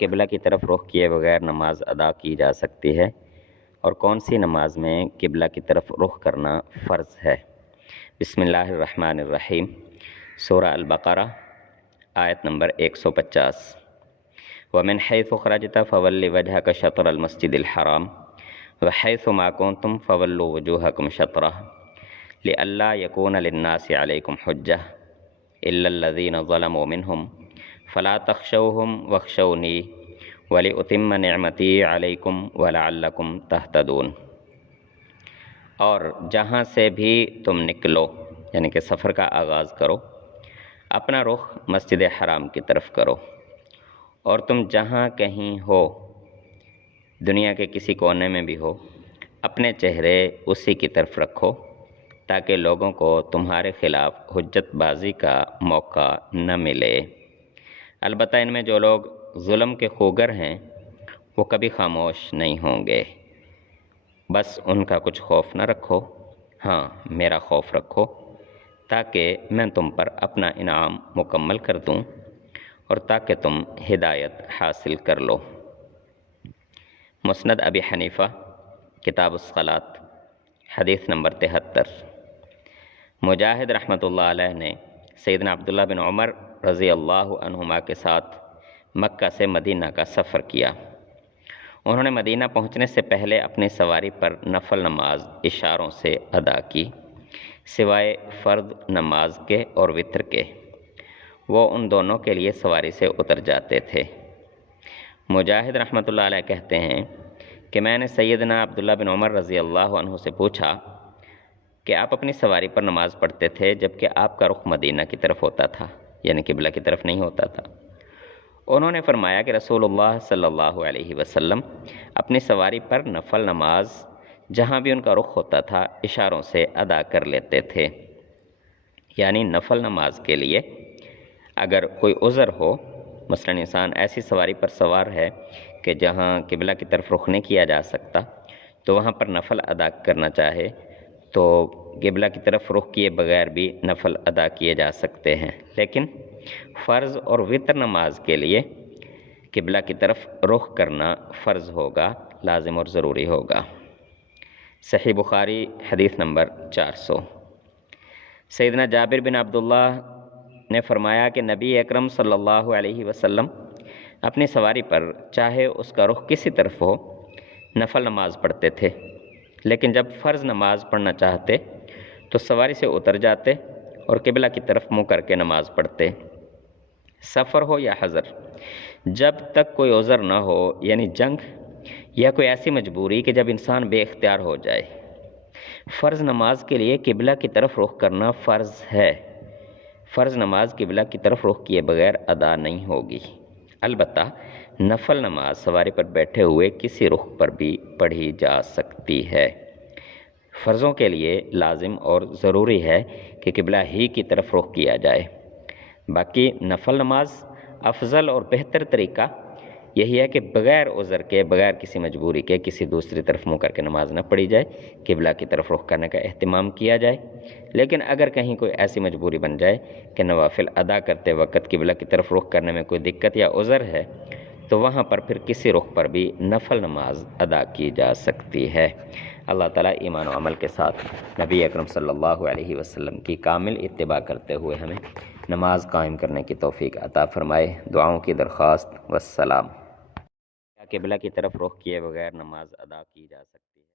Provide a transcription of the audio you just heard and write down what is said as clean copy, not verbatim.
قبلہ کی طرف رخ کیے بغیر نماز ادا کی جا سکتی ہے اور کون سی نماز میں قبلہ کی طرف رخ کرنا فرض ہے؟ بسم اللہ الرحمن الرحیم۔ سورہ البقرہ آیت نمبر 150۔ وَمِنْ حَيْثُ خَرَجْتَ فَوَلِّ وَجْهَكَ شَطْرَ الْمَسْجِدِ الْحَرَامِ وَحَيْثُ مَا كُنْتُمْ فَوَلُّوا وُجُوهَكُمْ شَطْرَهُ لِئَلَّا يَكُونَ لِلنَّاسِ عَلَيْكُمْ حُجَّةٌ إِلَّا الَّذِينَ ظَلَمُوا مِنْهُمْ فَلَا تَخْشَوْهُمْ وَاخْشَوْنِي وَلِأُتِمَّ نِعْمَتِي عَلَيْكُمْ وَلَعَلَّكُمْ تَهْتَدُونَ۔ اور جہاں سے بھی تم نکلو یعنی کہ سفر کا آغاز کرو، اپنا رخ مسجد حرام کی طرف کرو، اور تم جہاں کہیں ہو، دنیا کے کسی کونے میں بھی ہو، اپنے چہرے اسی کی طرف رکھو تاکہ لوگوں کو تمہارے خلاف حجت بازی کا موقع نہ ملے۔ البتہ ان میں جو لوگ ظلم کے خوگر ہیں وہ کبھی خاموش نہیں ہوں گے۔ بس ان کا کچھ خوف نہ رکھو، ہاں میرا خوف رکھو تاکہ میں تم پر اپنا انعام مکمل کر دوں اور تاکہ تم ہدایت حاصل کر لو۔ مسند ابی حنیفہ کتاب الصلاۃ حدیث نمبر 73۔ مجاہد رحمۃ اللہ علیہ نے سیدنا عبداللہ بن عمر رضی اللہ عنہما کے ساتھ مکہ سے مدینہ کا سفر کیا۔ انہوں نے مدینہ پہنچنے سے پہلے اپنی سواری پر نفل نماز اشاروں سے ادا کی، سوائے فرض نماز کے اور وتر کے، وہ ان دونوں کے لیے سواری سے اتر جاتے تھے۔ مجاہد رحمۃ اللہ علیہ کہتے ہیں کہ میں نے سیدنا عبداللہ بن عمر رضی اللہ عنہ سے پوچھا کہ آپ اپنی سواری پر نماز پڑھتے تھے جبکہ آپ کا رخ مدینہ کی طرف ہوتا تھا، یعنی قبلہ کی طرف نہیں ہوتا تھا۔ انہوں نے فرمایا کہ رسول اللہ صلی اللہ علیہ وسلم اپنی سواری پر نفل نماز جہاں بھی ان کا رخ ہوتا تھا اشاروں سے ادا کر لیتے تھے، یعنی نفل نماز کے لیے اگر کوئی عذر ہو، مثلا انسان ایسی سواری پر سوار ہے کہ جہاں قبلہ کی طرف رخ نہیں کیا جا سکتا تو وہاں پر نفل ادا کرنا چاہے تو قبلہ کی طرف رخ کیے بغیر بھی نفل ادا کیے جا سکتے ہیں، لیکن فرض اور وتر نماز کے لیے قبلہ کی طرف رخ کرنا فرض ہوگا، لازم اور ضروری ہوگا۔ صحیح بخاری حدیث نمبر 400۔ سیدنا جابر بن عبداللہ نے فرمایا کہ نبی اکرم صلی اللہ علیہ وسلم اپنی سواری پر چاہے اس کا رخ کسی طرف ہو نفل نماز پڑھتے تھے، لیکن جب فرض نماز پڑھنا چاہتے تو سواری سے اتر جاتے اور قبلہ کی طرف منہ کر کے نماز پڑھتے، سفر ہو یا حضر، جب تک کوئی عذر نہ ہو، یعنی جنگ یا کوئی ایسی مجبوری کہ جب انسان بے اختیار ہو جائے۔ فرض نماز کے لیے قبلہ کی طرف رخ کرنا فرض ہے، فرض نماز قبلہ کی طرف رخ کیے بغیر ادا نہیں ہوگی، البتہ نفل نماز سواری پر بیٹھے ہوئے کسی رخ پر بھی پڑھی جا سکتی ہے۔ فرضوں کے لیے لازم اور ضروری ہے کہ قبلہ ہی کی طرف رخ کیا جائے، باقی نفل نماز افضل اور بہتر طریقہ یہی ہے کہ بغیر عذر کے، بغیر کسی مجبوری کے کسی دوسری طرف منہ کر کے نماز نہ پڑھی جائے، قبلہ کی طرف رخ کرنے کا اہتمام کیا جائے۔ لیکن اگر کہیں کوئی ایسی مجبوری بن جائے کہ نوافل ادا کرتے وقت قبلہ کی طرف رخ کرنے میں کوئی دقت یا عذر ہے تو وہاں پر پھر کسی رخ پر بھی نفل نماز ادا کی جا سکتی ہے۔ اللہ تعالیٰ ایمان و عمل کے ساتھ نبی اکرم صلی اللہ علیہ وسلم کی کامل اتباع کرتے ہوئے ہمیں نماز قائم کرنے کی توفیق عطا فرمائے۔ دعاؤں کی درخواست، والسلام۔ قبلہ کی طرف رخ کیے بغیر نماز ادا کی جا سکتی ہے؟